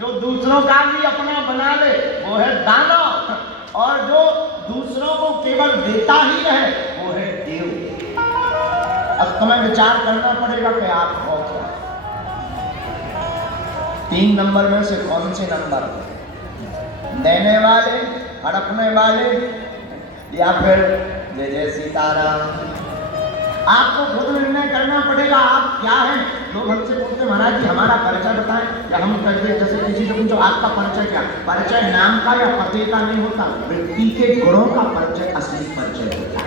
जो दूसरों का भी अपना बना ले वो है दानव, और जो दूसरों को केवल देता ही रहे वो है देव। अब तुम्हें विचार करना पड़ेगा कि आप हो क्या। 3 नंबर में से कौन से नंबर, देने वाले, हड़पने वाले, या फिर जय जय सीताराम। आपको खुद निर्णय करना पड़ेगा आप क्या हैं। लोग हमसे पूछते महाराज जी हमारा परिचय बताएं, या हम कहते जैसे किसी से पूछो आपका परिचय क्या, परिचय नाम का या पते का नहीं होता, व्यक्ति के गुणों का परिचय असली परिचय होता है।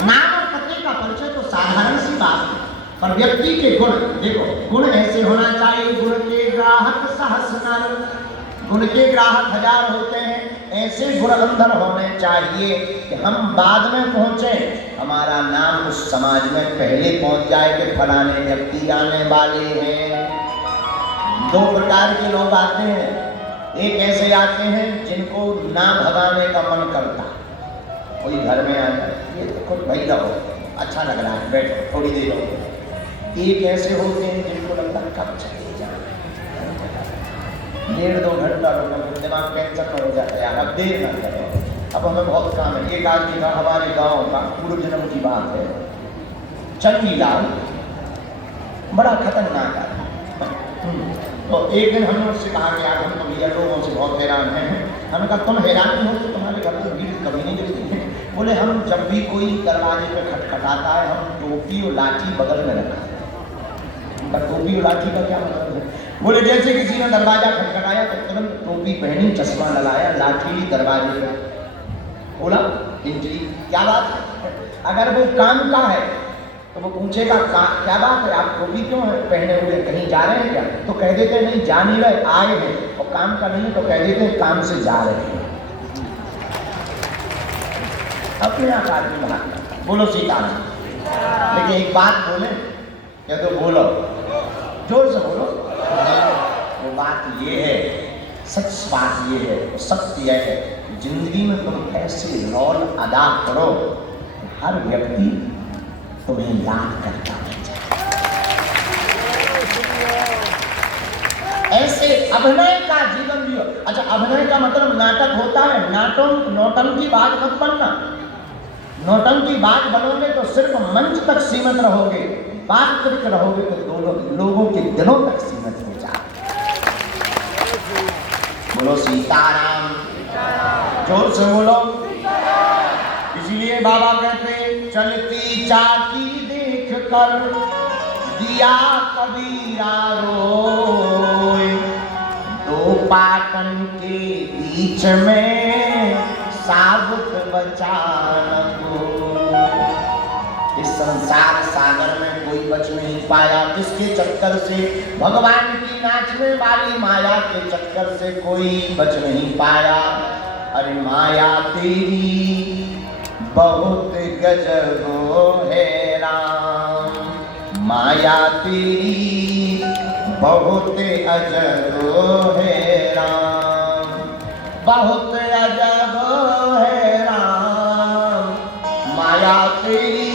नाम और पते का परिचय तो साधारण सी बात है, पर व्यक्ति के गुण देखो, गुण ऐसे होना चाहिए, गुण के ग्राहक सहस्र नर, गुण के ग्राहक 1000 होते हैं, ऐसे गुण अंदर होने चाहिए कि हम बाद में पहुंचे, हमारा नाम उस समाज में पहले पहुंच जाए कि फलाने व्यक्ति आने वाले हैं। 2 प्रकार के लोग आते हैं, एक ऐसे आते हैं जिनको ना भगाने का मन करता, कोई घर में आ जाए ये देखो भाई रहो अच्छा लग रहा है बैठो थोड़ी देर रहो। एक ऐसे होते हैं जिनको लगता है कब चले जाए, 1.5-2 घंटा रुकना, दिमाग टेंशन में हो जाता है, अब देर ना करो, अब हमें बहुत काम है। एक आदमी का हमारे गांव का पूर्व जन्म की बात है, चंदीलाल बड़ा खतरनाक आदमी। तो एक दिन हमने उससे कहा कि यार हम तो भैया लोगों से बहुत हैरान हैं। हमने कहा तुम हैरान नहीं हो तो तुम्हारे घर में भीड़ कभी नहीं गिरती है। बोले हम जब भी कोई दरवाजे पे खटखटाता है हम टोपी और लाठी बगल में रखा है। टोपी और लाठी का क्या मतलब है? बोले जैसे किसी ने दरवाजा खटखटाया तो तुरंत टोपी पहनी, चश्मा लगाया, लाठी ली, दरवाजे पे बोला इंजरी, क्या बात है? अगर वो काम का है तो वो पूछेगा क्या बात है, आप टोपी क्यों है पहने हुए, कहीं जा रहे हैं क्या? तो कह देते नहीं जा नहीं रहे, आए हैं। और काम का नहीं तो कह देते काम से जा रहे हैं। अपने आप आदमी भागता। बोलो सीताराम। लेकिन एक बात बोले क्या, तो बोलो जोर से बोलो। वो बात ये है, सच बात ये है, सत्य है, जिंदगी में तुम ऐसे रोल अदा करो हर व्यक्ति तुम्हें याद करता है। ऐसे अभिनय का जीवन जियो। अच्छा अभिनय का मतलब नाटक होता है, नौटंकी बात मत बनना। नौटंकी बात बनोगे तो सिर्फ मंच तक सीमित रहोगे, वास्तविक रहोगे तो लोगों के दिलों तक सीमित हो जाओगे। बोलो सीताराम, जोर से बोलो। इसलिए बाबा कहते चलती चाकी देख कर दिया कबीरा रोए, 2 पाटन के बीच में साबुत बचा न कोई। इस संसार सागर में कोई बच नहीं पाया, किसके चक्कर से? भगवान की नाचने वाली माया के चक्कर से कोई बच नहीं पाया। अरे माया तेरी बहुत गजब है राम, माया तेरी बहुत अजब है राम, बहुत अजब है राम, माया तेरी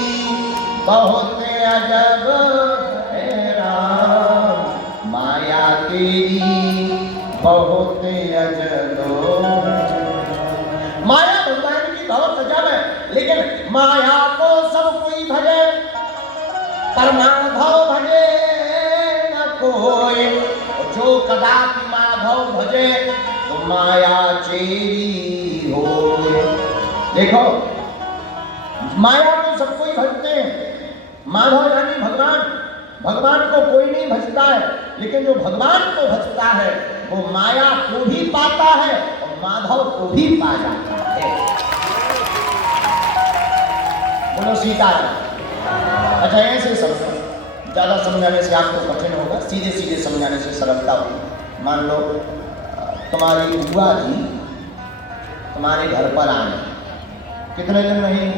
बहुत अजब है राम, माया तेरी बहुत अजब। माया भगवान की बहुत अजब है, लेकिन माया को सब कोई भजे पर माधव भजे न कोई। जो कदापि माधव भजे तो माया चेरी हो। देखो माया को सब कोई भजते हैं, माधव यानी भगवान। भगवान को कोई नहीं भजता है, लेकिन जो भगवान को भजता है वो माया को भी पाता है और माधव को भी पा जाता है। बोलो सीताराम। अच्छा ऐसे समझो, ज्यादा समझाने से आपको कठिन होगा, सीधे सीधे समझाने से सरलता होगी। मान लो तुम्हारी बुआ जी तुम्हारे घर पर आए, कितने दिन नहीं,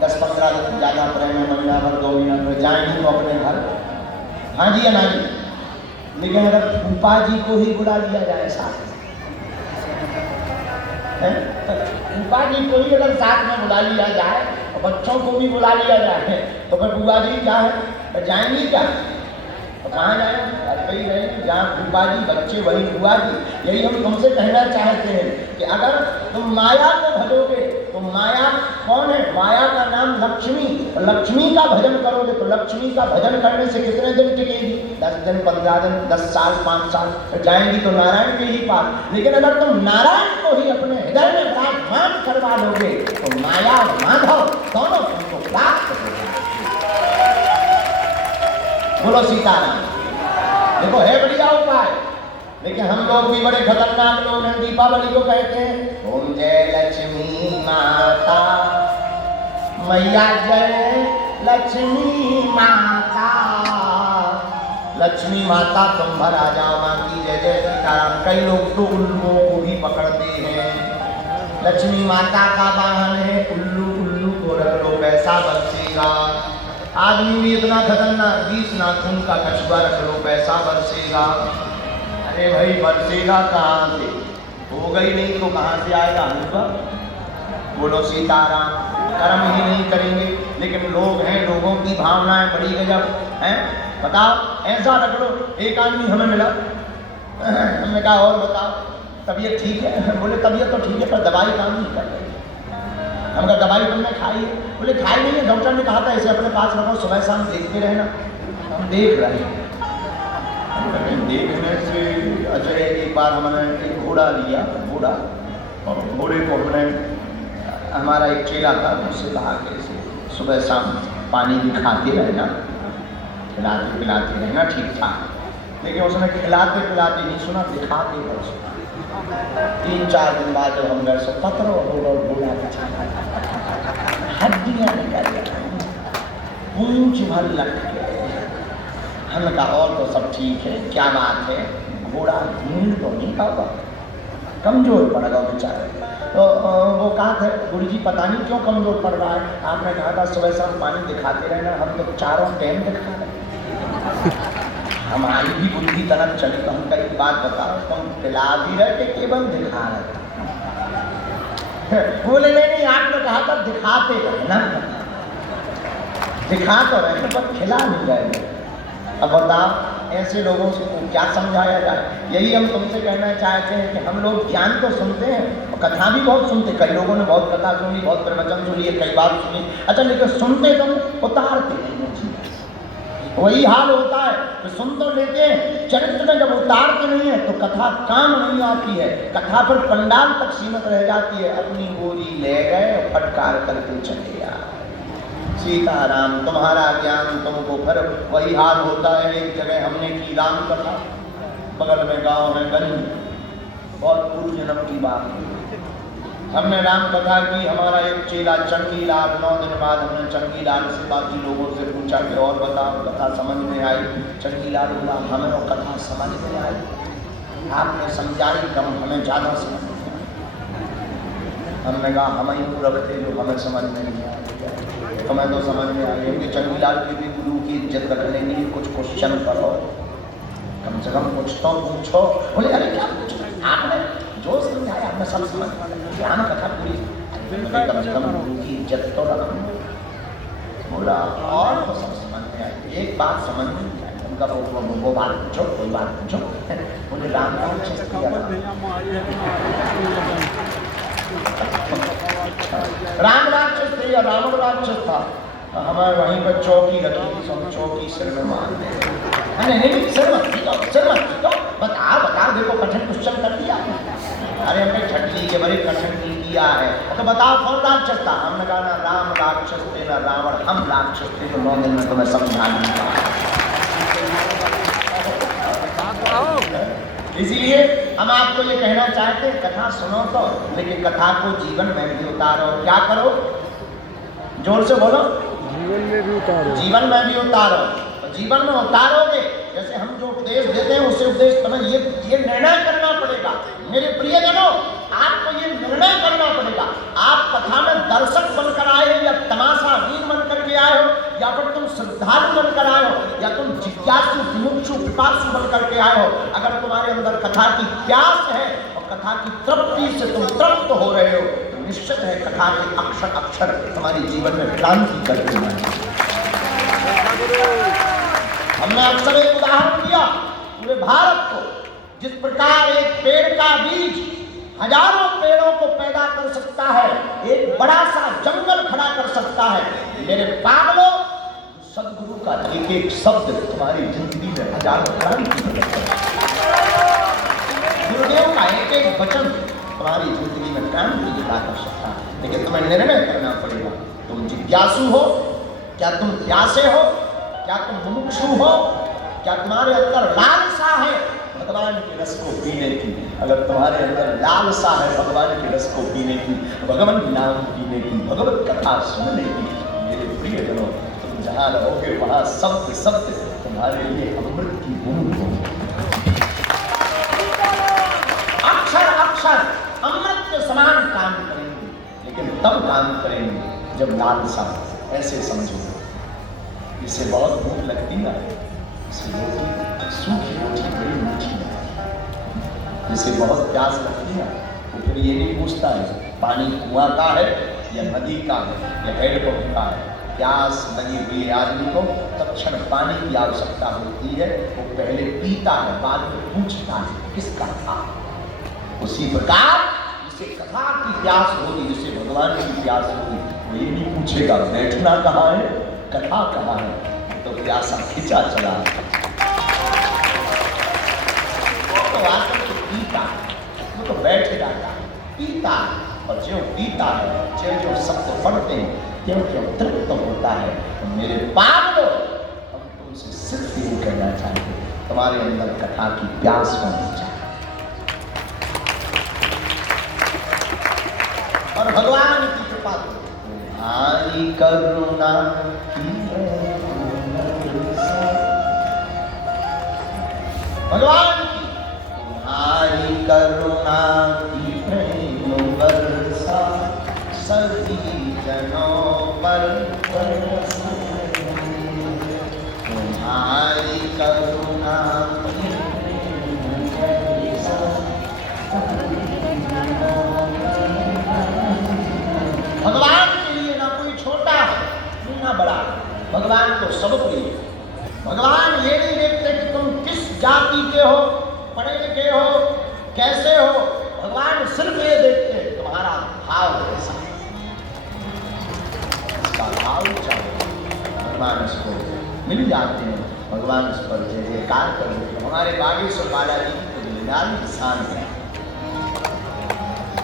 10-15 दिन, ज़्यादा प्रेम में महीना भर 2 महीना भर जाएंगी तो अपने घर, हाँ जी या ना जी। लेकिन अगर फूफा जी को ही बुला लिया जाए साथ में, फूफा जी को ही अगर साथ में बुला लिया जाए और बच्चों को भी बुला लिया जाए तो फिर बुआ जी क्या है, जाएंगी क्या? कहाँ जाए, घर पे ही रहेंगे, जहाँ फूफा जी बच्चे वही बुआ जी। यही हम तुमसे कहना चाहते हैं कि अगर तुम माया को भजोगे तो माया कौन है? माया का नाम लक्ष्मी। लक्ष्मी का भजन करोगे तो लक्ष्मी का भजन करने से कितने दिन टिकेगी? 10 दिन, 15 दिन, 10 साल, 5 साल तो जाएंगी तो नारायण के ही पास। लेकिन अगर तुम नारायण को ही अपने हृदय में विराजमान करवा लोगे तो माया और माधव दोनों तुमको प्राप्त हो जाएंगे। बोलो सीताराम। देखो है बढ़िया उपाय, लेकिन हम लोग भी बड़े खतरनाक लोग हैं। दीपावली को कहते हैं ओम जय लक्ष्मी माता, मैया जय लक्ष्मी माता। लक्ष्मी माता तुम भरा जाओ, माँ की जय जय सीताराम। कई लोग तो उल्लुओं को भी पकड़ते हैं। लक्ष्मी माता का वाहन है उल्लू, उल्लू को रख लो पैसा बरसेगा। आदमी भी इतना खतरनाक, 20 नाखून का कछुआ रख लो पैसा बरसेगा। अरे भाई बरसेगा कहाँ से? हो गई नहीं तो कहाँ से आएगा हलवा? बोलो सीताराम। कर्म ही नहीं करेंगे, लेकिन लोग हैं, लोगों की भावनाएं बड़ी गजब हैं। बताओ ऐसा रख लो। एक आदमी हमें मिला, हमने कहा और बताओ तबीयत ठीक है? बोले तबीयत तो ठीक है पर दवाई काम नहीं कर रही। हम कहा दवाई तुमने खाई है? बोले खाई नहीं है, डॉक्टर ने कहा था इसे अपने पास रखो, सुबह शाम देखते रहना। हम देख रहे हैं। देखने से अच्छा एक बार हमने एक घोड़ा लिया, घोड़ा, और घोड़े को हमने, हमारा एक चेला था, उससे कहा कि इसे सुबह शाम पानी भी खाते रहना, खिलाते पिलाते रहना, ठीक था। लेकिन उसने खिलाते पिलाते नहीं सुना, दिखाते पर सुना। 3-4 दिन बाद जब हम घर से पत्रों घोड़ा हड्डियाँ निकल गई, पूंछ भर लग गए। हमने कहा और तो सब ठीक है, क्या बात है? घोड़ा नींद तो नहीं पाता, कमजोर पड़ गया बेचारे। तो वो कहा थे गुरु जी पता नहीं क्यों कमजोर पड़ रहा है, आपने कहा था सुबह शाम पानी दिखाते रहना, हम तो 4 टाइम दिखा रहे। हमारी भी बुद्धि तरफ चली तो हम एक बात बताओ, तुम पिला भी रहे थे केवल दिखा रहे थे? बोले नहीं आपने कहा था दिखाते रहना, दिखा तो रहे थे पर खिला नहीं रहे। अब बताओ ऐसे लोगों से क्या समझाया जाए? यही हम तुमसे कहना चाहते हैं कि हम लोग ज्ञान तो सुनते हैं और कथा भी बहुत सुनते, कई लोगों ने बहुत कथा सुनी, बहुत प्रवचन सुनी है, कई बार सुनी, अच्छा लेकिन सुनते तो उतारते नहीं। वही हाल होता है कि सुन तो लेते हैं, चरित्र में जब उतारते नहीं है तो कथा काम नहीं आती है, कथा पर पंडाल तक सीमित रह जाती है। अपनी बोली ले गए और फटकार करके चले गया। सीताराम। तुम्हारा ज्ञान तुमको फिर वही हाल होता है। एक जगह हमने की राम कथा, बगल में गांव है गंज, बहुत पूर्व जन्म की बात है। हमने राम कथा की, हमारा एक चेला चंगीलाल, 9 दिन बाद हमने चंगीलाल से बाकी लोगों से पूछा कि और बताओ कथा समझ में आई? चंगीलाल बोला हमें और कथा समझ में आई, आपने समझाई कम, हमें ज़्यादा समझ में आई। हमने कहा हम ही रखते जो हमें समझ में नहीं आई, तुम्हें तो समझ में आई। क्योंकि चंगीलाल की भी गुरु की इज्जत रखने के लिए कुछ क्वेश्चन करो, कम से कम कुछ तो पूछो। बोले अरे क्या पूछो, आपने जो समझाया आपने सब समझ में आया, ज्ञान कथा पूरी, कम से कम गुरु की इज्जत तो रखो। बोला और तो सब समझ में आई, एक बात समझ में नहीं आई। उनका वो बात पूछो, कोई बात पूछो। बोले राम राक्षस थे या रावण राक्षस था? हमारे वहीं पर चौकी रखी थी, सब चौकी सिर में मार दे। नहीं सिर मत तो बता देखो कठिन क्वेश्चन कर दिया। अरे हमने छठी के बड़े कठिन नहीं किया है, तो बताओ कौन राक्षस था? हमने कहा ना राम राक्षस थे ना रावण, हम राक्षस थे। तो 9 दिन में तुम्हें समझा दूंगा। इसीलिए हम आपको ये कहना चाहते हैं कथा सुनो तो, लेकिन कथा को जीवन में भी उतारो। क्या करो? जोर से बोलो। जीवन में भी उतारो। जीवन में भी उतारो। जीवन में उतारोगे, जैसे हम जो उपदेश देते हैं उसे उपदेश तुम्हें ये निर्णय करना पड़ेगा। मेरे प्रियजनों, आपको ये निर्णय करना पड़ेगा, आप कथा में दर्शक बनकर आए हो या तमाशाबीन बनकर के आए हो, या फिर तुम श्रद्धालु बनकर आए हो, या तुम जिज्ञासु विमुक्षु पिपासु बनकर के आए हो। अगर तुम्हारे अंदर कथा की प्यास है और कथा की तृप्ति से तुम तृप्त हो रहे हो, तो निश्चित है कथा के अक्षर अक्षर तुम्हारे जीवन में क्रांति करेंगे। हमने अक्सर एक उदाहरण दिया पूरे भारत को, जिस प्रकार एक पेड़ का बीज हजारों पेड़ों को पैदा कर सकता है, एक बड़ा सा जंगल खड़ा कर सकता है। मेरे पागलों, सदगुरु का एक एक शब्द तुम्हारी जिंदगी में हजारों क्रांति कर सकता है। गुरुदेव का एक एक वचन तुम्हारी जिंदगी में क्रांति दिखा कर सकता है। लेकिन तुम्हें निर्णय करना पड़ेगा, तुम जिज्ञासु हो, क्या तुम प्यासे हो, क्या तुम मुमुक्षु हो, क्या तुम्हारे अंदर लालसा है भगवान के रस को पीने की। अगर तुम्हारे अंदर लालसा है भगवान के रस को पीने की, भगवान नाम पीने की, भगवत कथा सुनने की, मेरे प्रियजनों, तुम जहां रहोगे वहां शब्द शब्द तुम्हारे लिए अमृत की बूंद होगी। अक्षर अक्षर अमृत के समान काम करेंगे, लेकिन तब काम करेंगे जब लालसा। ऐसे समझो, इसे बहुत भूख लगती ना, इसे रोटी, सूखी रोटी बड़ी मीठी है। इसे बहुत प्यास लगती है, वो फिर ये नहीं पूछता है पानी कुआं का है या नदी का है या हैंडपंप का है। प्यास लगी हुई आदमी को तत्क्षण पानी की आवश्यकता होती है, वो पहले पीता है, बाद में पूछता है किसका था। उसी प्रकार जिसे कथा की प्यास होगी, जिसे भगवान की प्यास होगी, वो ये नहीं पूछेगा बैठना कहाँ है, कथा कहाँ है, तो प्यासा खिंचा चला तो आकर के पीता, वो तो बैठ जाता है, पीता, और जो पीता है, जो शब्द पढ़ते हैं, क्यों क्यों तृप्त होता है। तो मेरे पागलों, हम तुमसे सिर्फ ये कहना चाहते हैं, तुम्हारे अंदर कथा की प्यास होनी चाहिए। और भगवान की कृपा तुम्हारी करुणा की, भगवान की तुम्हारी करुणा की प्रेम वर्षा सभी जनों पर बरसे। तुम्हारी करुणा की प्रेम वर्षा भगवान के लिए ना कोई छोटा है ना बड़ा, भगवान को सब प्रिय। भगवान ये नहीं देखते कि तुम किस जाति के हो, पढ़े लिखे हो, कैसे हो। भगवान सिर्फ ये देखते तुम्हारा भाव कैसा है, इसका भाव चाहिए। भगवान इसको मिल जाते हैं, भगवान इस पर जय जयकार कर देते। हमारे बागेश्वर बालाजी की निराली शान है।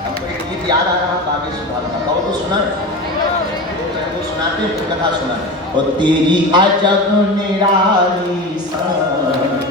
हमको एक गीत याद आ रहा बागेश्वर बाला का, तो सुना वो सुनाते हैं, तो कथा सुना वो तेरी अजब निराली शान।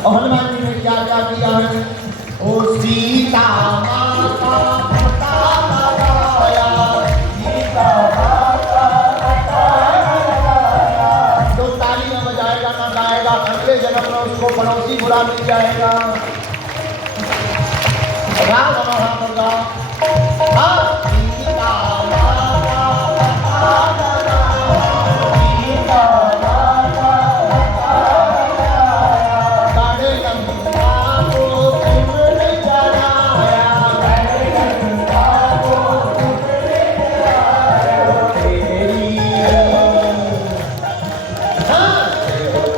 और हनुमान जी ने क्या क्या किया है? ओ सीता माता पता लगाया, सीता माता पता लगाया। तो ताली न बजाएगा ना गाएगा, अगले जन्म में उसको पड़ोसी बुरा मिल जाएगा। राम मनोहर मुर्गा सीता माता पता लगाया, सीता माता पता लगाया। गाड़े लंका को तुमने जलाया, गाड़े लंका को तुमने जलाया। तेरी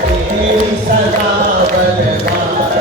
तेरी सदा बलवान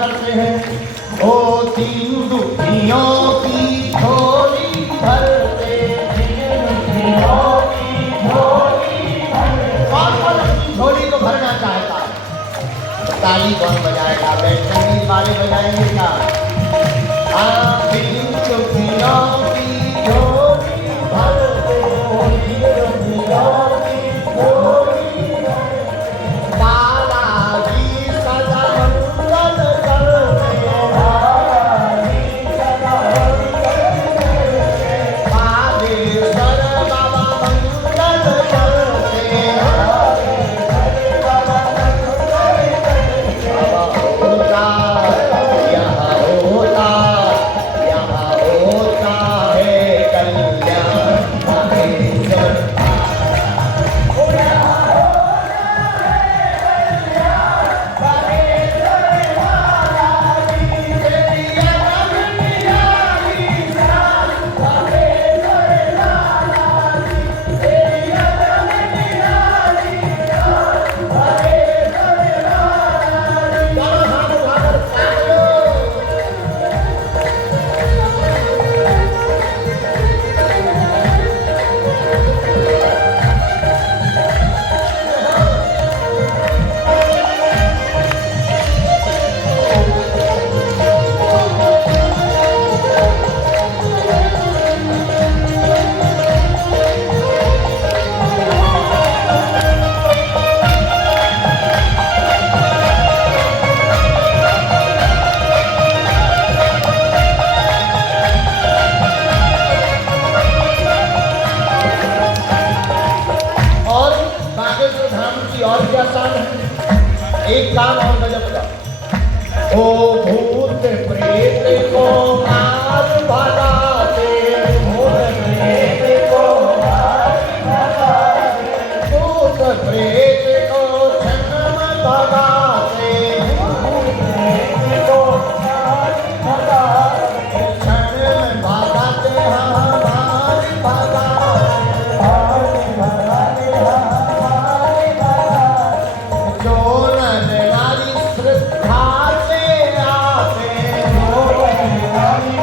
करते हैं। ओ तीन दुखियों की झोली भरते, तीन दुखियों की झोली भरते। कौन कौन अपनी झोली को भरना चाहता है? ताली कौन बजाएगा? बैठने वाले बजाएंगे क्या? तीन दुखियों की झोली भरते, तीन दुखियों की झोली भरते। बालाजी सदा और क्या शान है? एक काम और गजब का। ओ भूत प्रेत को मार भगाते, भूत प्रेत को मार भगाते, भूत प्रेत को जन्म भगाते, भूत प्रेत को मार भगाते, जन्म भगाते हमारे भगाते, भगाते हमारे भगाते। जो नर नारी श्रद्धा से आते, जो नर नारी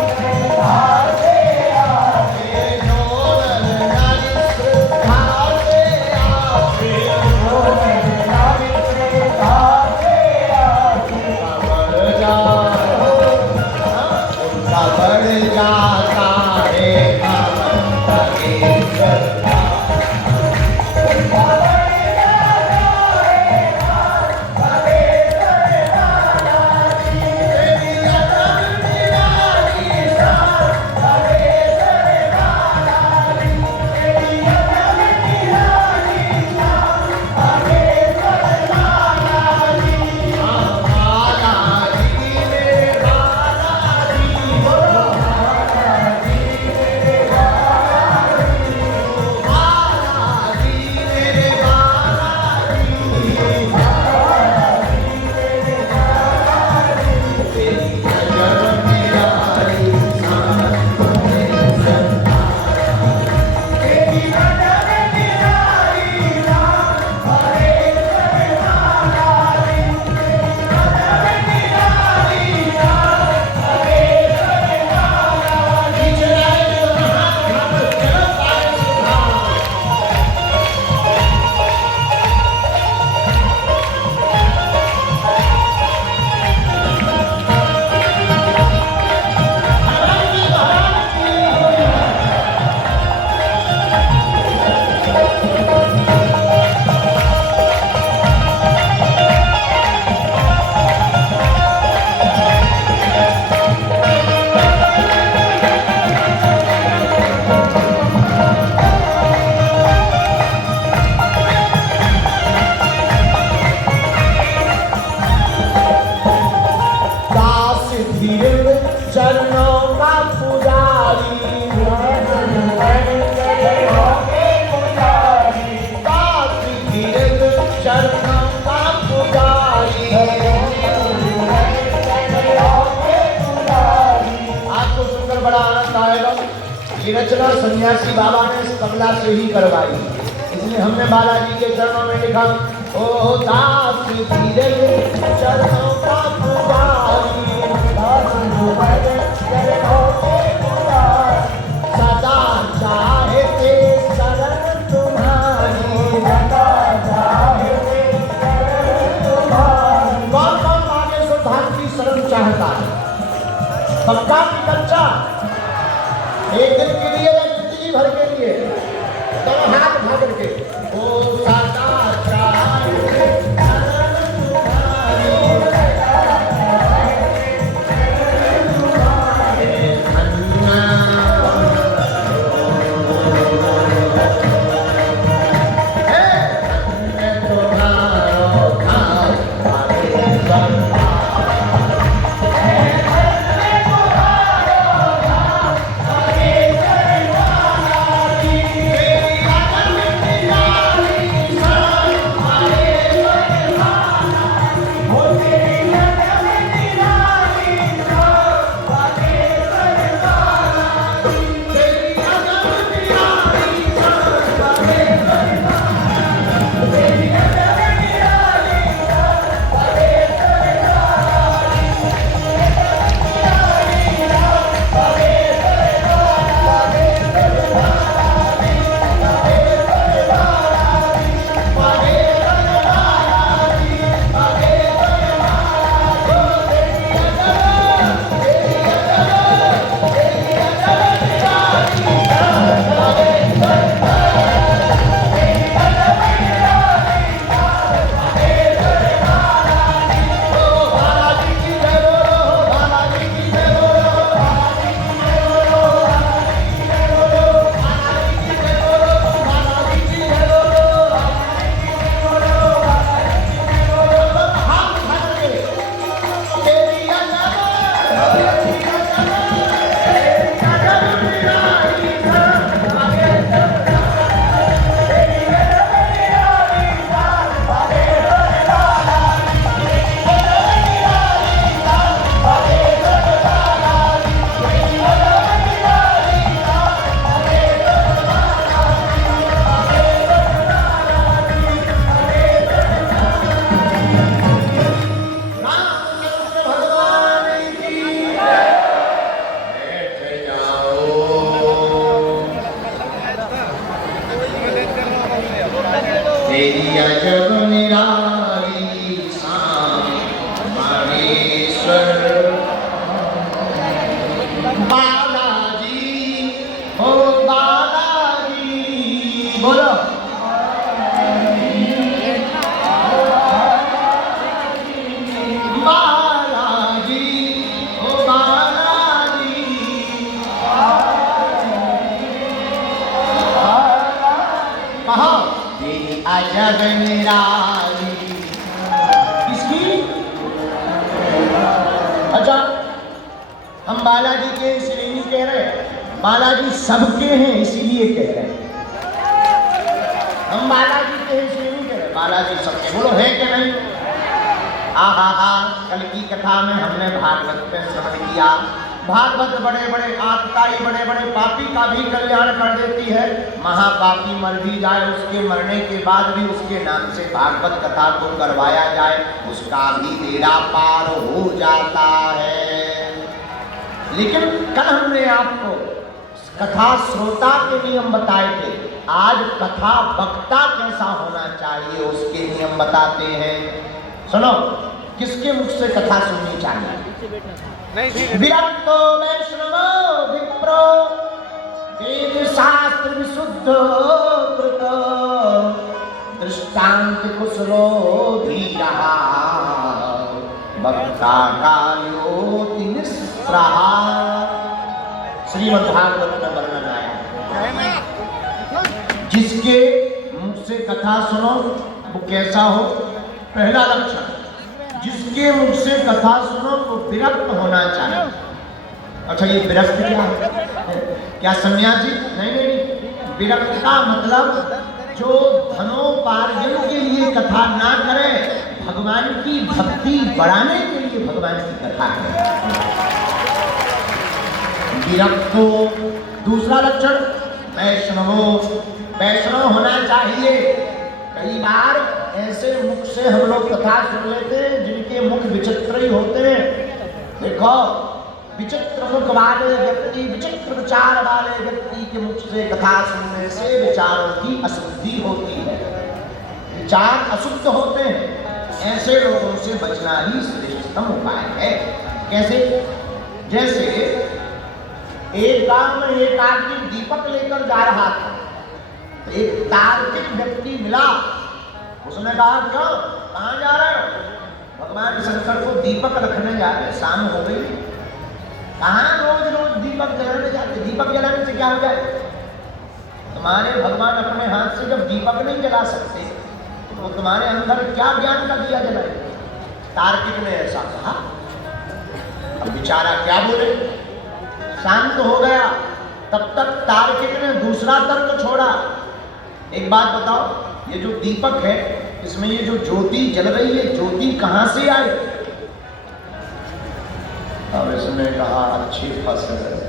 रचना सन्यासी बाबा ने इस तबला से ही करवाई, इसलिए हमने बालाजी के चरणों में लिखा, ओ दास धीरे चरणों का पुजारी, दास जुबल चरणों के पुजारी, सदा चाहे ते शरण तुम्हारी, सदा चाहे ते शरण तुम्हारी। कौन कौन मांगे सो धाम की शरण चाहता है? पक्का की कच्चा? एक दिन के लिए या जिंदगी भर के लिए? दोनों हाथ उठा करके, ओ सदा चाहे शरण तुम्हारी, अन्ना है तुम्हारो धाम आगे तेरी अजब निराली शान महेश्वर बालाजी, ओ बालाजी, बोलो बालाजी, ओ बालाजी, कहा तेरी अजब निराली। किसकी? अच्छा, हम बालाजी के इसलिए नहीं कह रहे, बालाजी सबके हैं इसीलिए कह रहे हैं। हम बालाजी के इसलिए नहीं कह रहे, बालाजी सबके। बोलो है कि नहीं? आहा हा, कल की कथा में हमने भागवत में श्रवण किया, भागवत बड़े बड़े आतताई, बड़े बड़े पापी का भी कल्याण कर देती है। महापापी मर भी जाए, उसके मरने के बाद भी उसके नाम से भागवत कथा को करवाया जाए, उसका भी बेड़ा पार हो जाता है। लेकिन कल हमने आपको कथा श्रोता के नियम बताए थे, आज कथा वक्ता कैसा होना चाहिए उसके नियम बताते हैं। सुनो, किसके मुख से कथा सुननी चाहिए? विरक्तो वैष्णवो विप्रो वेद शास्त्र विशुद्ध कृत दृष्टांत कुशलो धीरः वक्ता कायोति निस्त्रः। श्रीमद् भागवत में वर्णन आया, जिसके मुख से कथा सुनो वो कैसा हो। पहला लक्षण, जिसके मुख से कथा सुनो वो विरक्त होना चाहिए। अच्छा, ये विरक्त क्या है? क्या सन्यासी? नहीं नहीं नहीं, विरक्त का मतलब जो धनोपार्जन के लिए कथा ना करे, भगवान की भक्ति बढ़ाने के लिए भगवान की कथा करे। विरक्तो दूसरा लक्षण वैष्णवो, वैष्णव होना चाहिए। कई बार ऐसे मुख से हम लोग कथा सुन लेते हैं जिनके मुख विचित्र ही होते हैं। देखो, विचित्र मुख वाले व्यक्ति, विचित्र विचार वाले व्यक्ति के मुख से कथा सुनने से विचारों की अशुद्धि होती है, विचार अशुद्ध होते हैं। ऐसे लोगों से बचना ही श्रेष्ठतम उपाय है। कैसे? जैसे एक गांव में एक आदमी दीपक लेकर जा रहा था, एक तार्किक व्यक्ति मिला। उसने कहा, क्यों, कहाँ जा रहे हो? भगवान शंकर को दीपक रखने जा रहे, शाम हो गई। कहाँ रोज रोज दीपक जलाने जाते? दीपक जलाने से क्या हो जाए? तुम्हारे भगवान अपने हाथ से जब दीपक नहीं जला सकते तो तुम्हारे अंदर क्या ज्ञान का दिया जलाए? तार्किक ने ऐसा कहा। अब बेचारा क्या बोले, शांत हो गया। तब तक तार्किक ने दूसरा तर्क छोड़ा। एक बात बताओ, ये जो दीपक है इसमें ये जो ज्योति जल रही है, ज्योति कहां से आई? अब इसने कहा, अच्छी फसल है।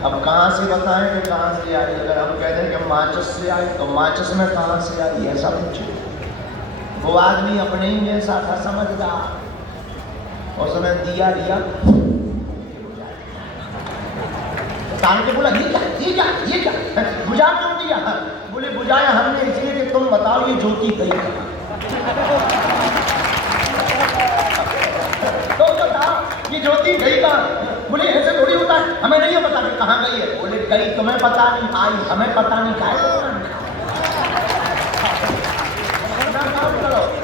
अब कहां से बताएं कि कहां से आई? अगर हम कह दें कि माचिस से आई तो माचिस में कहां से आई? ऐसा पूछे। वो आदमी अपने ही जैसा था, समझदार, उसने दिया दिया। तारके बोला, ये क्या, ये क्या, ये क्या, बुझा क्यों दिया? बोले, बुझाया हमने इसलिए कि तुम बताओ ये ज्योति गई कहाँ? तो बताओ ये ज्योति गई कहाँ? बोले, ऐसे थोड़ी होता है, हमें नहीं पता कि कहाँ गई है। बोले, गई तुम्हें पता नहीं, आई हमें पता नहीं।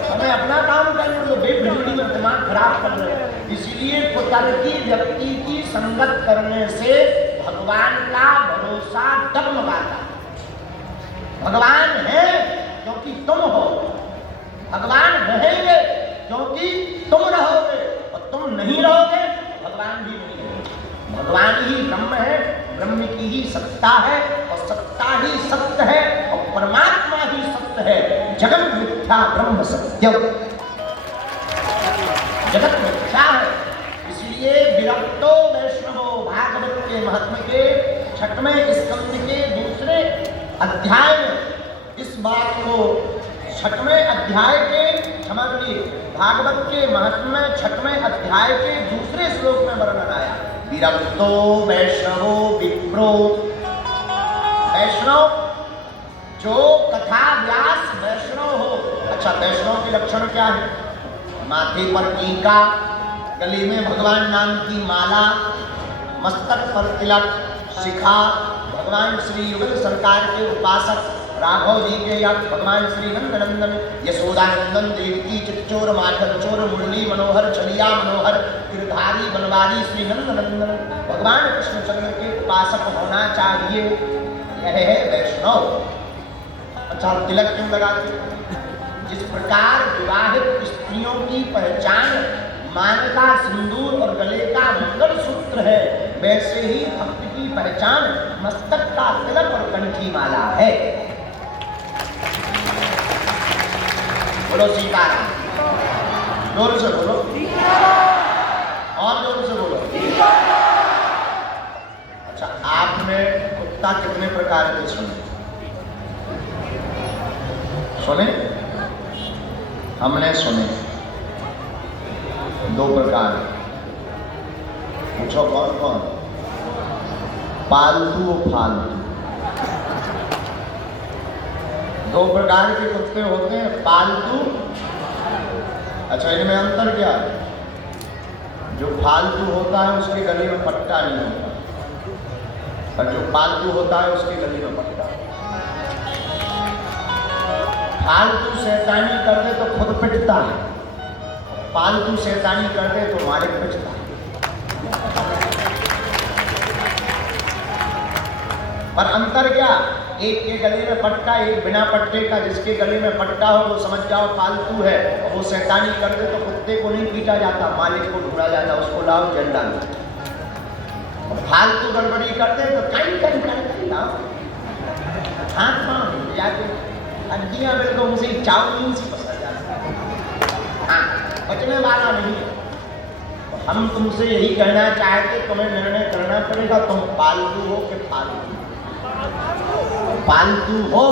हमें अपना काम करने दो, बेफिजूली में दिमाग खराब कर रहे हैं। इसलिए कुतर्की व्यक्ति की संगत करने से भगवान का भरोसा डगमगाता। भगवान है क्योंकि तुम हो, भगवान रहेंगे क्योंकि तुम रहोगे, और तुम नहीं रहोगे भगवान भी नहीं है। भगवान ही ब्रह्म है, ब्रह्म की ही सत्ता है, और सत्ता ही सत्य है, और परमात्मा ही सत्य है। जगत मिथ्या ब्रह्म सत्यम, जगत मिथ्या है। इसलिए विरक्तो वैष्णवो, भागवत के महात्म्य के 6वें स्कंद के दूसरे अध्याय में इस बात को, 6वें अध्याय के, क्षमा करिए, भागवत के महात्म्य 6वें अध्याय के दूसरे श्लोक में वर्णन आया। विरक्तो वैष्णवो विप्रो, वैष्णव जो कथा व्यास वैष्णव हो। अच्छा, वैष्णव के लक्षण क्या है? माथे पर टीका, गले में भगवान नाम की माला, मस्तक पर तिलक, शिखा, भगवान श्री युगल सरकार के उपासक राघव जी के या भगवान श्री नंदनंदन यशोदानंदन देवकी चिच्चोर माधव चोर मुरली मनोहर छलिया मनोहर गिरधारी बनवारी श्री नंदनंदन भगवान कृष्णचंद्र के उपासक होना चाहिए। यह है वैष्णव। अच्छा, तिलक क्यों लगाते? जिस प्रकार विवाहित स्त्रियों की पहचान मान का सिंदूर और गले का मंगलसूत्र है, वैसे ही भक्त की पहचान मस्तक का तिलक और कंठी माला है। बोलो सीताराम, जोर से बोलो, और जोर से बोलो। अच्छा, आपने कुत्ता कितने प्रकार के सुने? सुने? हमने सुने 2 प्रकार। पूछो कौन कौन? पालतू और फालतू। 2 प्रकार के कुत्ते होते हैं, पालतू। अच्छा, इनमें अंतर क्या है? जो फालतू होता है उसके गले में पट्टा नहीं होता, और जो पालतू होता है उसके गले में पट्टा। फालतू शैतानी कर दे तो खुद पिटता है, पालतू शैतानी कर दे तो मालिक पिटता है। पर अंतर क्या? एक के गले में पट्टा, एक बिना पट्टे का। जिसके गले में पट्टा हो वो समझ जाओ फालतू है, और वो शैतानी कर दे तो कुत्ते को नहीं पीटा जाता, मालिक को ढूंढा जाता, उसको लाओ जेल डालो। फालतू गड़बड़ी करते तो कहीं कहीं कहीं लाओ, हाथ पाँव जाके हड्डियां बिल्कुल उनसे चाउमीन सी पसंद जाती है। हाँ, बचने वाला नहीं है। हम तुमसे यही कहना चाहते, तुम्हें निर्णय करना पड़ेगा, तुम पालतू हो कि फालतू। पालतू हो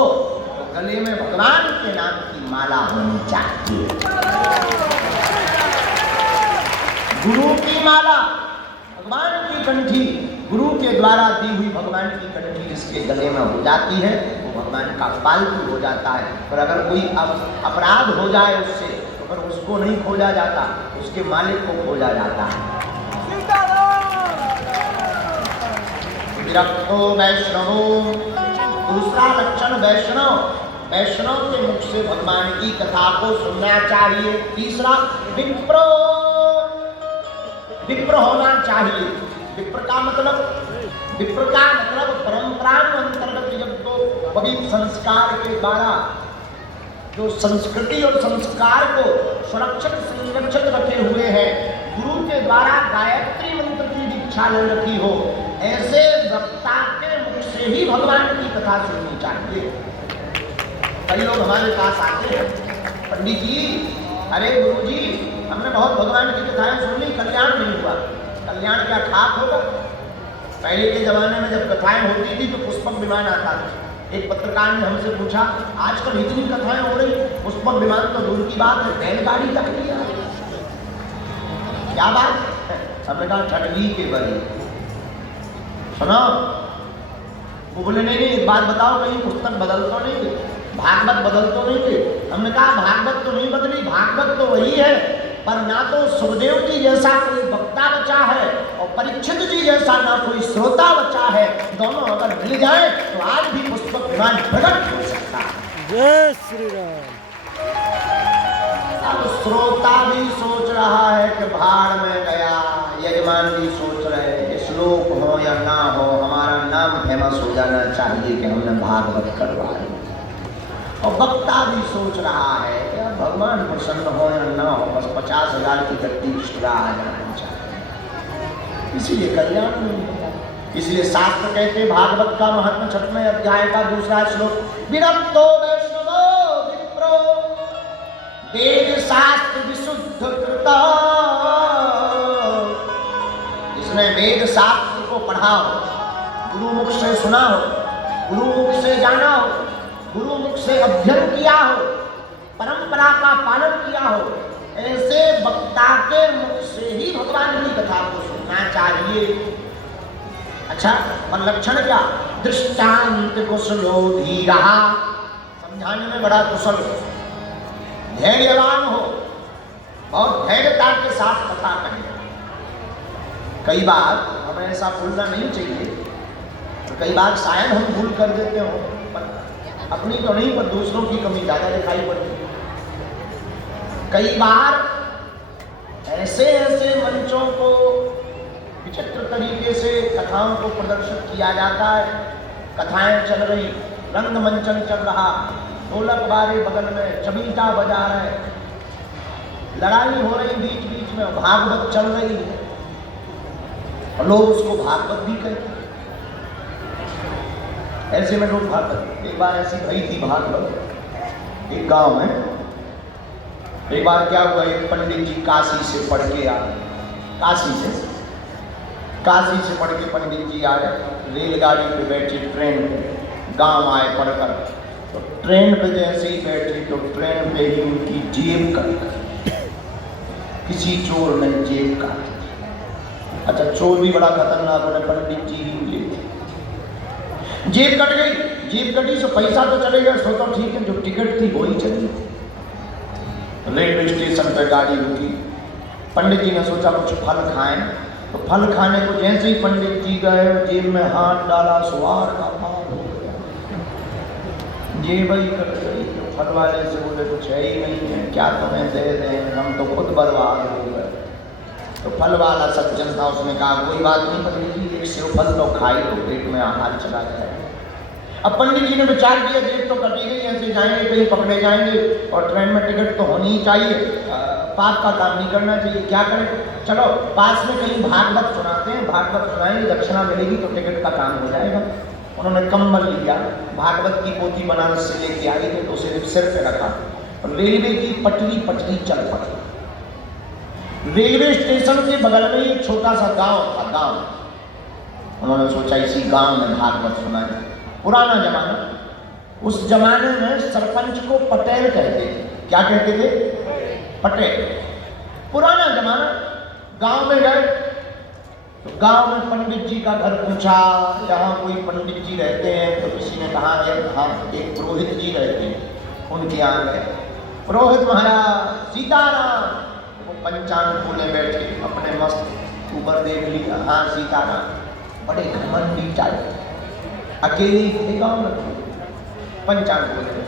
तो गले में भगवान के नाम की माला होनी चाहिए, गुरु की माला, भगवान की कंठी, गुरु के द्वारा दी हुई भगवान की कंठी जिसके गले में हो जाती है वो भगवान का पालतू हो जाता है। पर अगर कोई अपराध हो जाए उससे, तो फिर उसको नहीं खोजा जाता, उसके मालिक को खोजा जाता है। विरक्तो वैष्णवो, दूसरा लक्षण वैष्णव के मुख से भगवान की कथा को सुनना चाहिए। तीसरा विप्र होना चाहिए। विप्र का मतलब परंपरा अंतर्गत जब तो पवित्र संस्कार के द्वारा जो संस्कृति और संस्कार को सुरक्षित संरक्षित रखे हुए हैं, गुरु के द्वारा गायत्री मंत्र की दीक्षा ले रखी हो, ऐसे वक्ता के मुख से ही भगवान की कथा सुननी चाहिए। कई लोग हमारे पास आते हैं, पंडित जी, अरे गुरु जी, हमने बहुत भगवान की कथाएं सुन ली, कल्याण नहीं हुआ। कल्याण क्या ठाक होगा? पहले के जमाने में जब कथाएं होती थी तो पुष्पक विमान आता था। एक पत्रकार ने हमसे पूछा, आजकल इतनी कथाएं हो रही, पुष्पक विमान तो दूर की बात है, बैलगाड़ी तक लिया, क्या बात? हमने कहा ठंडी के बड़ी सुनो। वो बोले नहीं, एक बात बताओ, कहीं पुस्तक बदल तो नहीं थे, भागवत बदल तो नहीं थे? हमने कहा भागवत तो नहीं बदली, भागवत तो वही है, पर ना तो सुखदेव जी जैसा कोई वक्ता बचा है और परीक्षित जी जैसा ना कोई श्रोता बचा है। दोनों अगर मिल जाए तो आज भी पुष्पक विमान प्रकट हो सकता है। जय श्री राम। अब श्रोता भी सोच रहा है कि भाड़ में गया, यजमान भी सोच रहे हैं श्लोक हो या ना हो, हमारा नाम फेमस हो जाना चाहिए कि हमने भागवत करवाई। और वक्ता भी सोच रहा है कि भगवान प्रसन्न हो या ना हो, बस 50,000 की गद्दी एक्स्ट्रा आ जाना चाहिए, इसीलिए कल्याण नहीं होता। इसलिए शास्त्र कहते भागवत का महत्व 6वें अध्याय का 2रा श्लोक, विरक्तो वैष्णवो विप्रो वेद शास्त्र विशुद्ध कृता। जिसने वेद शास्त्र को पढ़ा हो, गुरु मुख से सुना हो, गुरु मुख से जाना हो, गुरु मुख से अध्ययन किया हो, परंपरा का पालन किया हो, ऐसे वक्ता के मुख से ही भगवान की कथा को सुनना चाहिए। अच्छा, पर लक्षण क्या? दृष्टांत कुशलो धीरा, समझाने में बड़ा कुशल हो, धैर्यवान हो, बहुत धैर्यता के साथ कथा करें। कई बार हमें ऐसा भूलना नहीं चाहिए, तो कई बार शायद हम भूल कर देते हो, पर अपनी तो नहीं, पर दूसरों की कमी ज्यादा दिखाई पड़ती है। कई बार ऐसे मंचों को विचित्र तरीके से कथाओं को प्रदर्शित किया जाता है। कथाएं चल रही, रंगमंचन चल रहा, ढोलक बारे बगल में, चबीटा बजा रहे, लड़ाई हो रही बीच बीच में, भागवत चल रही है और लोग उसको भागवत भी कहते हैं। ऐसे में लोग भागवत, एक बार ऐसी भई थी भागवत एक गांव में। एक बार क्या हुआ, एक पंडित जी काशी से पढ़ के आए, काशी से पढ़ के पंडित जी आए, रेलगाड़ी पे बैठे, ट्रेन पे गांव आए पढ़कर। तो ट्रेन पे जैसे ही बैठे तो ट्रेन पे ही उनकी जेब कट, किसी चोर ने जेब काटी। अच्छा, चोर भी बड़ा खतरनाक होने, पंडित जी ही मिले, जेब कट गई। जेब कटी तो पैसा तो चले गया, सोचा ठीक है, जो टिकट थी वही चली। रेलवे स्टेशन पर गाड़ी रुकी, पंडित जी ने सोचा कुछ फल खाएं, तो फल खाने को जैसे ही पंडित जी गए, जेब में हाथ डाला, सवार का पार हो गया, जेब ही कट गई। तो फल वाले से बोले कुछ है ही नहीं है, क्या तुम्हें दे दें, हम तो खुद बर्बाद हो गए। तो फल वाला सज्जन था, उसने कहा कोई बात नहीं पंडित जी, एक सेव फल तो खाई तो पेट में आहार चला जाए। अब पंडित जी ने विचार किया, जेब तो कटी गई, ऐसे जाएंगे कहीं पकड़े जाएंगे और ट्रेन में टिकट तो होनी ही चाहिए, पाप का काम नहीं करना चाहिए, क्या करें, चलो पास में कहीं भागवत सुनाते हैं, भागवत सुनाएंगे, दक्षिणा मिलेगी तो टिकट का काम हो जाएगा। उन्होंने कंबल लिया, भागवत की पोथी बनारस से लेके आई तो उसे सिर पे रखा और रेलवे की पटरी चल पड़ी। रेलवे स्टेशन के बगल में एक छोटा सा गांव था। गांव, उन्होंने सोचा इसी गांव में भागवत सुना जाए। पुराना जमाना, उस जमाने में सरपंच को पटेल कहते थे। क्या कहते थे? पटेल। पुराना जमाना। गांव में गए तो गांव में पंडित जी का घर पूछा, यहाँ कोई पंडित जी रहते हैं? तो किसी ने कहा है हाँ, एक पुरोहित जी रहते हैं। उनके यहाँ गए। पुरोहित महाराज सीताराम। वो पंचांग खोले बैठे, अपने मस्त ऊपर देख लिया, हाँ सीताराम। बड़े घमंडी टाइप, अकेले थे गाँव में। पंचांग खोले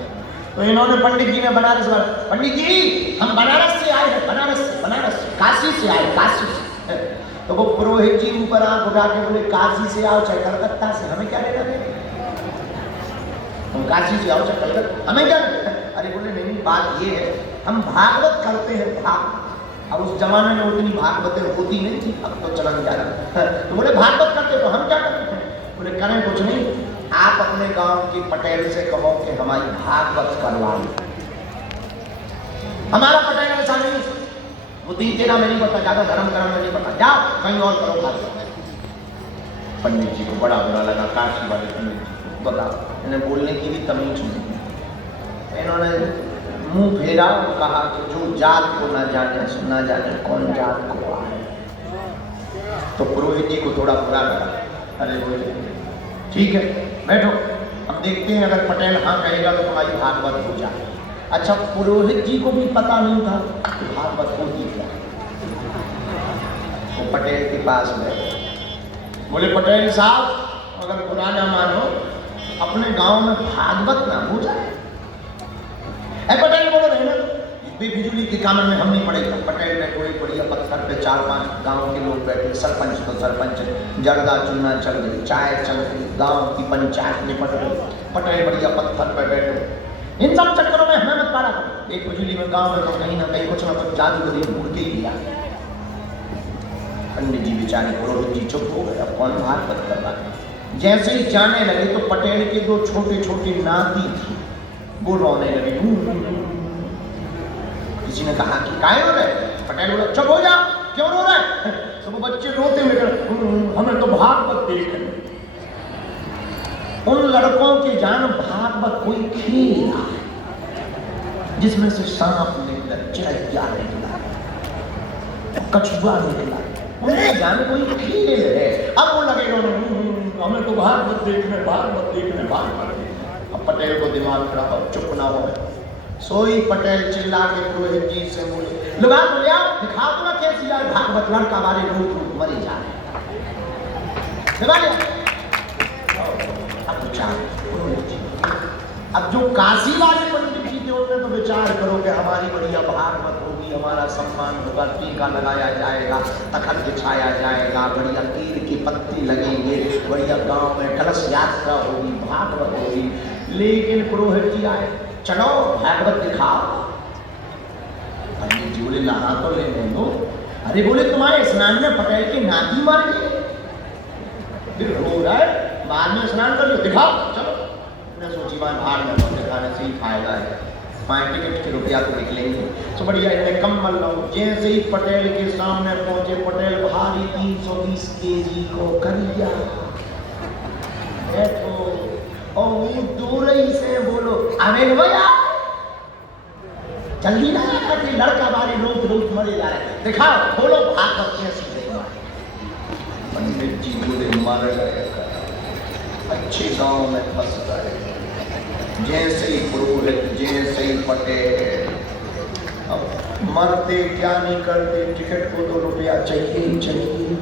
तो इन्होंने पंडित जी ने बनारस वाला, पंडित जी हम बनारस से आए हैं, बनारस से, काशी से आए, काशी से। तो वो पुरोहित जी ऊपर आंख उठा के बोले काशी से आओ चाहे कलकत्ता से, हमें क्या लेना देना? तुम काशी से आओ चाहे कलकत्ता, हमें क्या लेना? अरे बोले नहीं, बात ये है हम भागवत करते हैं, भाग। अब उस जमाने में उतनी भागवतें होती नहीं थी, अब तो चलन जा रहा। तो बोले भागवत करते तो हम क्या करते हैं? बोले करें कुछ नहीं, आप अपने गांव की पटेल से कहो कि हमारी भागवत करवाओ। हमारा पटेल ऐसा नहीं, वो दिन तेरा में नहीं पता, ज्यादा धर्म कर्म में नहीं पता, जाओ कहीं और करो भागवत। पंडित जी को बड़ा बुरा लगा, काशी वाले पंडित जी को। बताओ, इन्हें बोलने की भी तमीज नहीं। इन्होंने मुंह फेरा और कहा कि जो जात को ना जाने सुना जाने कौन जात को आए। तो पुरोहित जी को थोड़ा बुरा लगा। अरे बोले ठीक है बैठो, हम देखते हैं अगर पटेल हाँ कहेगा तो तुम्हारी भागवत हो जाए। अच्छा, पुरोहित जी को भी पता नहीं था कि भागवत होती क्या। वो पटेल के पास गए, बोले पटेल साहब अगर बुरा ना मानो, अपने गांव में भागवत ना हो जाए। पटेल बोलो नहीं ना, बेफिजूली के काम में हम नहीं पड़ेगा। पटेल ने कोई बढ़िया पत्थर पे 4-5 गांव के लोग बैठे, सरपंच तो सरपंच, जर्दा चुनना चल गई, चाय चल गई, गांव की पंचायत निपट गई। पटेल बढ़िया पत्थर पे बैठे। इन सब चक्करों में हमें मत पारा करो। एक बिजली में गांव में तो कहीं ना कहीं कुछ ना कुछ जादू करी ढूंढ के ही लिया। पंडित जी बेचारे पुरोहित जी चुप हो गए, अब कौन भागवत कर रहा है। जैसे ही जाने लगे तो पटेल के 2 छोटे छोटे नाती थी, वो रोने लगे। किसी ने कहा कि काय रो रहे? पटेल बोला चुप हो जाओ, क्यों रो रहे? तो वो बच्चे रोते हुए हमें तो भागवत देखनी। उन लड़कों के जान भागवत कोई खेल है जिसमें से सांप निकला, चिड़ैया निकला, कछुआ निकला, उनके जान कोई खेल है। अब वो लगे हमें तो भागवत देखने, भागवत देखने, भागवत। अब पटेल को दिमाग खराब, चुप ना हो। सोई पटेल चिल्ला के पुरोहित जी से बोले लगा बोलिया दिखा तो ना कैसी यार भागवत, लड़का वाले रोज मरी जा रहे। अब जो काशी वाले पंडित जी थे उन्होंने तो विचार करो कि हमारी बढ़िया भागवत होगी, हमारा सम्मान होगा, टीका लगाया जाएगा, तखत बिछाया जाएगा, बढ़िया तीर के पत्ते लगेंगे, बढ़िया गांव में कलश यात्रा होगी, भागवत होगी। लेकिन पुरोहित जी आए, चलो भागवत दिखाओ। पंडित जी बोले नहा तो लेने दो। अरे बोले तुम्हारे स्नान में पटेल के नाती मार गए, फिर रो रहा है, बाद में स्नान कर लो, दिखाओ चलो। मैं सोची बात भाग में तो दिखाने से ही फायदा है, 5 टिकट के रुपया तो निकलेंगे। तो बढ़िया इन्हें कम्बल लो। जैसे ही पटेल के सामने पहुंचे, पटेल भारी 320 केजी को कर लिया। और दूर ही से बोलो अरे भैया जल्दी ना करके लड़का बारे रोज रोज मरे जा रहे, दिखाओ बोलो भागवत कैसी है। पंडित जी बोले मर गए, अच्छे गांव में फंस गए। जैसे ही पुरोहित, जैसे ही पटेल, अब मरते क्या नहीं करते, टिकट को तो रुपया चाहिए ही चाहिए।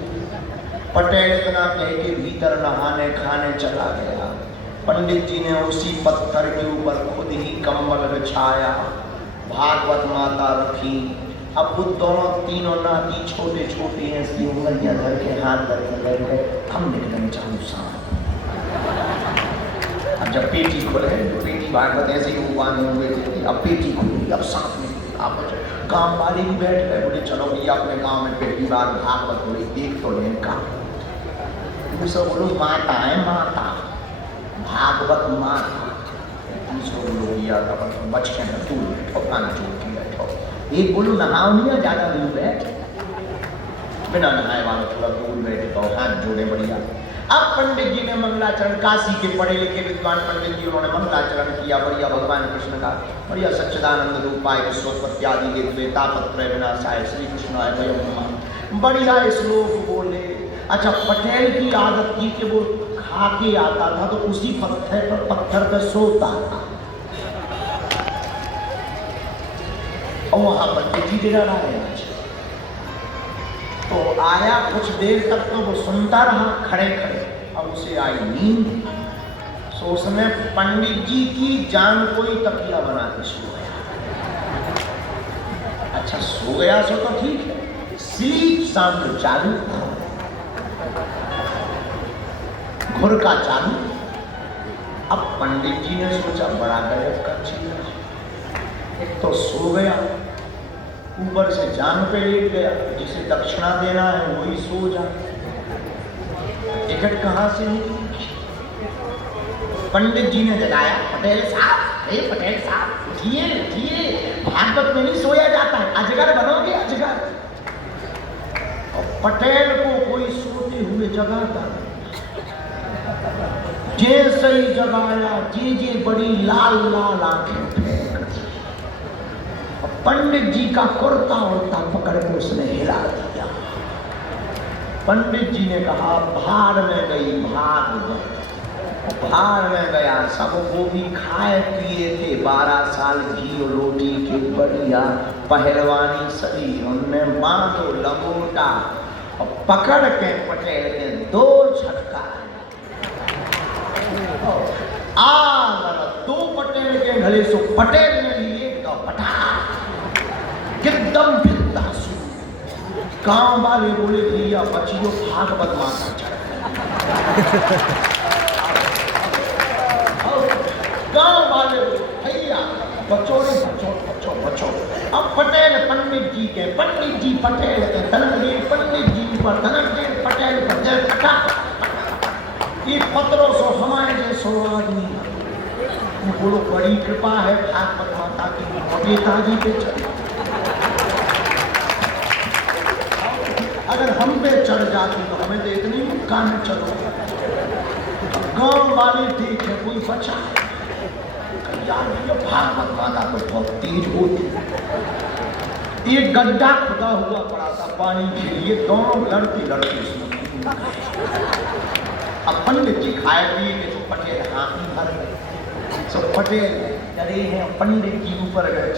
पटेल इतना कह के भीतर नहाने खाने चला गया। पंडित जी ने उसी पत्थर के ऊपर खुद ही कंबल बिछाया, भागवत माता रखी। अब वो दोनों तीनों नाती छोटे छोटे हैं, इसकी उंगलियां धर के हाथ धर के बैठ गए, हम निकलने चाहूँ सांप। अब जब पेटी खोले, पेटी भागवत ऐसे ही बांधे हुए थे, अब पेटी खुली, अब सांप निकले। आप गाँव वाले भी बैठ गए, बोले चलो भैया अपने गाँव में पहली बार भागवत हो रही, देख तो लें का। सब बोलो माता है, माता भागवत माता। दूसरों लोग या बच के तू बैठो, कान चोट के बैठो। एक बोलो नहाओ नहीं, ज्यादा दूर बैठ। बिना नहाए वाला थोड़ा दूर बैठे तो हाथ जोड़े बढ़िया। अब पंडित जी ने मंगलाचरण, काशी के पढ़े लिखे विद्वान पंडित जी, उन्होंने मंगलाचरण किया बढ़िया भगवान कृष्ण का, बढ़िया सच्चिदानंद रूपाय विश्वोत्पत्ति आदि हेतु तापत्रय विनाशाय श्री कृष्णाय वयं नमः, बढ़िया श्लोक बोले। अच्छा, पटेल की आदत थी कि वो खा के आता था तो उसी पत्थर पर सोता था, और वहां पंडित जी डेरा रहे। तो आया, कुछ देर तक तो वो सुनता रहा खड़े खड़े, अब उसे आई नींद। सो उसने पंडित जी की जान कोई तकिया बना के सो गया। अच्छा, सो गया सो तो ठीक है, स्लीप साउंड चालू, घुर का चालू। अब पंडित जी ने सोचा बड़ा गजब का चीज है, एक तो सो गया, ऊपर से जान पे लेट गया, जिसे दक्षिणा देना है वही सो जा, टिकट कहां से होगी? पंडित जी ने जगाया, पटेल साहब, अरे पटेल साहब उठिए उठिए, भागवत में नहीं सोया जाता है, अजगर बनोगे अजगर। और पटेल को कोई सोते हुए जगाता, जैसे ही जगाया जे बड़ी लाल लाल आंखें फेंक, पंडित जी का कुर्ता उड़ता पकड़ के उसने हिला दिया। पंडित जी ने कहा, भार में गई भाग, भार में गया। सब वो भी खाए पिए थे, 12 साल घी और रोटी के बढ़िया पहलवानी सभी, उनने बांधो लंगोटा और पकड़ के पटेल ने 2 झटका। दो पटेल के गले से पटेल ने लिए पटा, एकदम फिरता सु। गांव वाले बोले, भैया बचियो, भागवत माता चढ़। गांव वाले बोले, भैया बचो रे बचो बचो बचो। अब पटेल पंडित जी के, पंडित जी पटेल के, धनंजय पंडित जी पर, धनंजय पटेल पर ये पत्रों सो हमारे जैसो आदमी। बोलो, बड़ी कृपा है भागवत माता की, नेताजी पे चढ़। अगर हम पे चढ़ जाती तो हमें तो इतनी मुक्का में चलो। गांव वाले देखे कोई बचा, यार ये भागवत माता तो बहुत तेज होती। एक गड्ढा खुदा हुआ पड़ा था पानी के लिए, दोनों लड़ते लड़ते उसमें। अब पंडित जी खाए पिए के तो पटेल हाथी भर गए, सब पटेल डरे हैं, पंडित जी ऊपर गए।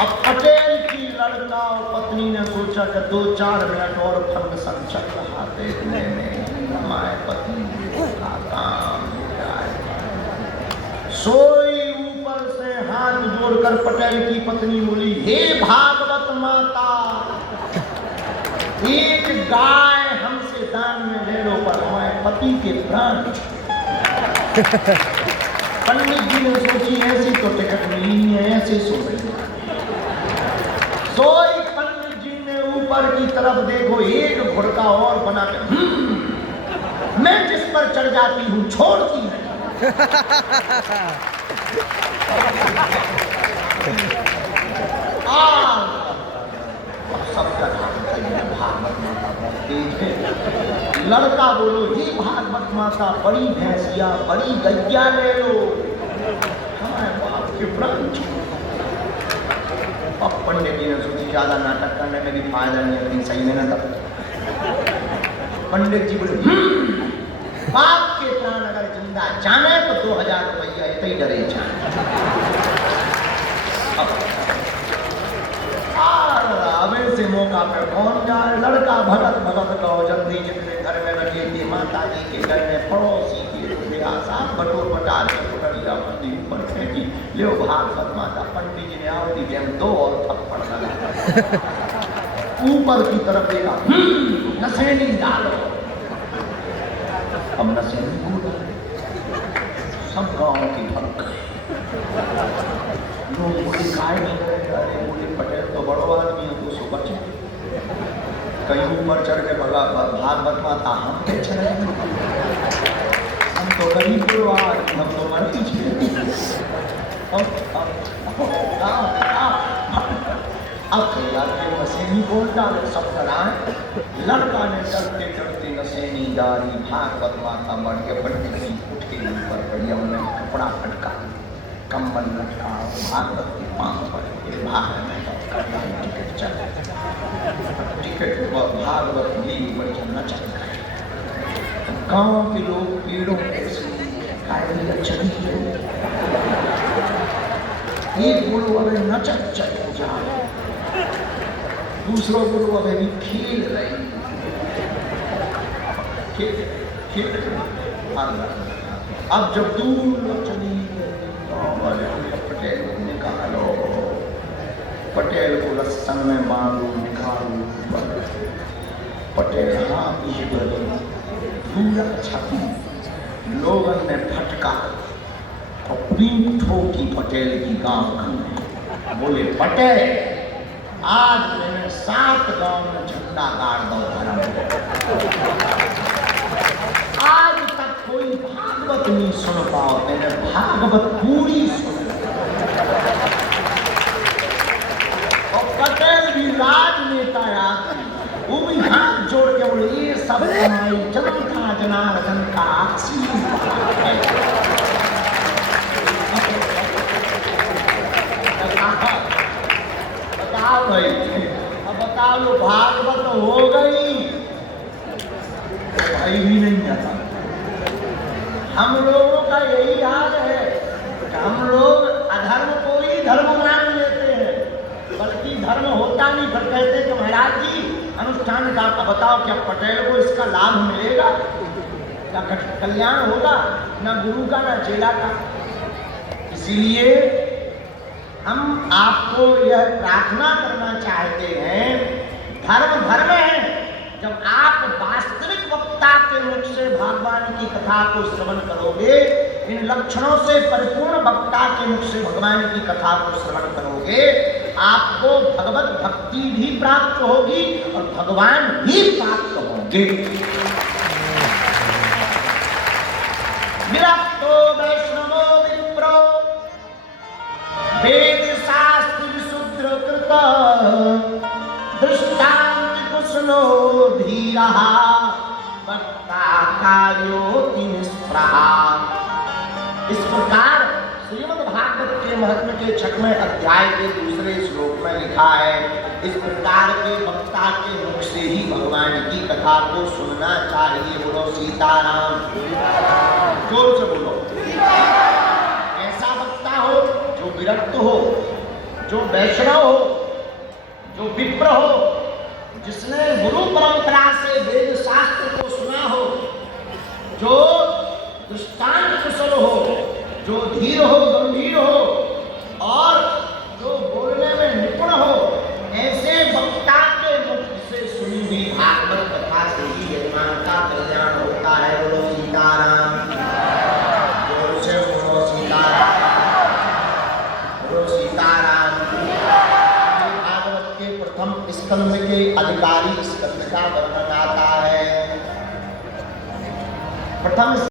अब पटेल की लड़का और पत्नी ने सोचा कि 2-4 मिनट और फंक्शन चल रहा था, इतने में हमारे पति का काम हो जाए। सोई ऊपर से हाथ जोड़कर पटेल की पत्नी बोली, हे भागवत माता, एक गाय हमसे दान में ले लो, पर हमारे पति के प्राण। पंडित जी ने सोची, ऐसी तो टिकट मिली नहीं है, ऐसे सो रही। सोई पंडित जी ने ऊपर की तरफ देखो, एक घुड़का और बना के, मैं जिस पर चढ़ जाती हूँ छोड़ती नहीं। सबका भागवत माता बहुत तेज है। लड़का बोलो, ये भागवत माता बड़ी भैंसिया, बड़ी गैया ले लो, हमारे बाप के प्राण। अब पंडित जी ने सोची, ज्यादा नाटक करने में भी फायदा नहीं है, लेकिन सही में ना तब पंडित जी बोले, बाप के प्राण अगर जिंदा जाने तो 2000 रुपया इतना ही डरे जाए। अब ऐसे मौका पे कौन जाए? लड़का भगत भगत गाँव जल्दी जितने घर में रखे थे, माता जी के घर में पड़ोसी के आसान बटोर बटार के पकड़िया मंदिर ऊपर फेंकी, ले भागवत माता। पंडित जी ने आवती के 2 और थप्पड़ लगा, ऊपर की तरफ देखा, नशेनी डालो। अब नशेनी कूदा, सब गाँव की भग गए। लोग बोले, काय भगे? बोले, पटेल तो बड़ो आदमी है, 200 बचे। कहीं ऊपर चढ़ के भगा भागवत माता, हम पे चढ़े, हम तो गरीब परिवार, हम तो मर पीछे। अब कहेगा कि नशेनी बोल डाले सब कराए। लड़का ने डरते डरते नशेनी डाली भागवत माता बढ़ के पंडित जी उठ के ऊपर बढ़िया उन्हें कपड़ा फटका कम्बल लटका भागवत के पांव पर भाग में टिकट चल टिकट भागवत ली बढ़िया नचल गए। गाँव के लोग पेड़ों पे चली एक बोलो अगर नचत चल जाए, दूसरों बोलो अगर खेल रही खेल अब जब दूर चली पटेल को निकालो, पटेल को रस्सन में मारो निकालो, पटेल हाथ पूरा छपी लोगन ने फटका और पीठ ठोकी पटेल की गांव में। बोले पटेल आज मैंने 7 गांव में झंडा गाड़ दो धर्म। आज तक कोई भागवत नहीं सुन पाओ, मैंने भागवत पूरी सुन। और पटेल भी राजनेता याद, वो भी हाथ जोड़ के बोले ये सब हमारी जनता जनार्दन का आशीर्वाद है। बताओ भाई, अब बताओ लो भागवत हो गई भाई भी नहीं जाता। हम लोगों का यही हाल है, हम लोग अधर्म को ही धर्म मान लेते हैं, बल्कि धर्म होता नहीं। फिर कहते कि महाराज जी अनुष्ठान का बताओ क्या पटेल को इसका लाभ मिलेगा, क्या कल्याण होगा, ना गुरु का ना चेला का। इसीलिए हम आपको यह प्रार्थना करना चाहते हैं, धर्म धर्म है। जब आप वास्तविक वक्ता के मुख से भगवान की कथा को श्रवण करोगे, इन लक्षणों से परिपूर्ण वक्ता के मुख से भगवान की कथा को श्रवण करोगे, आपको भगवत भक्ति भी प्राप्त होगी और भगवान भी प्राप्त होंगे। विरक्तो वैष्णवो विप्रो वेद शास्त्र विशुद्ध दृष्टांत कुशलो धीरा वक्ता कार्योति निष्प्रहा। इस प्रकार श्रीमद् भागवत के महत्व के 6वें अध्याय के 2 श्लोक में लिखा है, इस प्रकार के वक्ता के मुख से ही भगवान की कथा को सुनना चाहिए। बोलो सीताराम, जोर से बोलो। ऐसा वक्ता हो जो विरक्त हो, जो वैष्णव हो, जो विप्र हो, जिसने गुरु परंपरा से वेद शास्त्र को सुना हो, जो दृष्टांत कुशल हो, जो धीर हो, गंभीर हो और जो बोलने में निपुण हो, ऐसे वक्ता के मुख से सुनी हुई भागवत कथा से ही यजमान का कल्याण होता है। बोलो सीताराम, जोर से बोलो सीताराम, बोलो सीताराम। भागवत के प्रथम स्कंद के अधिकारी स्कंद का वर्णन आता है। प्रथम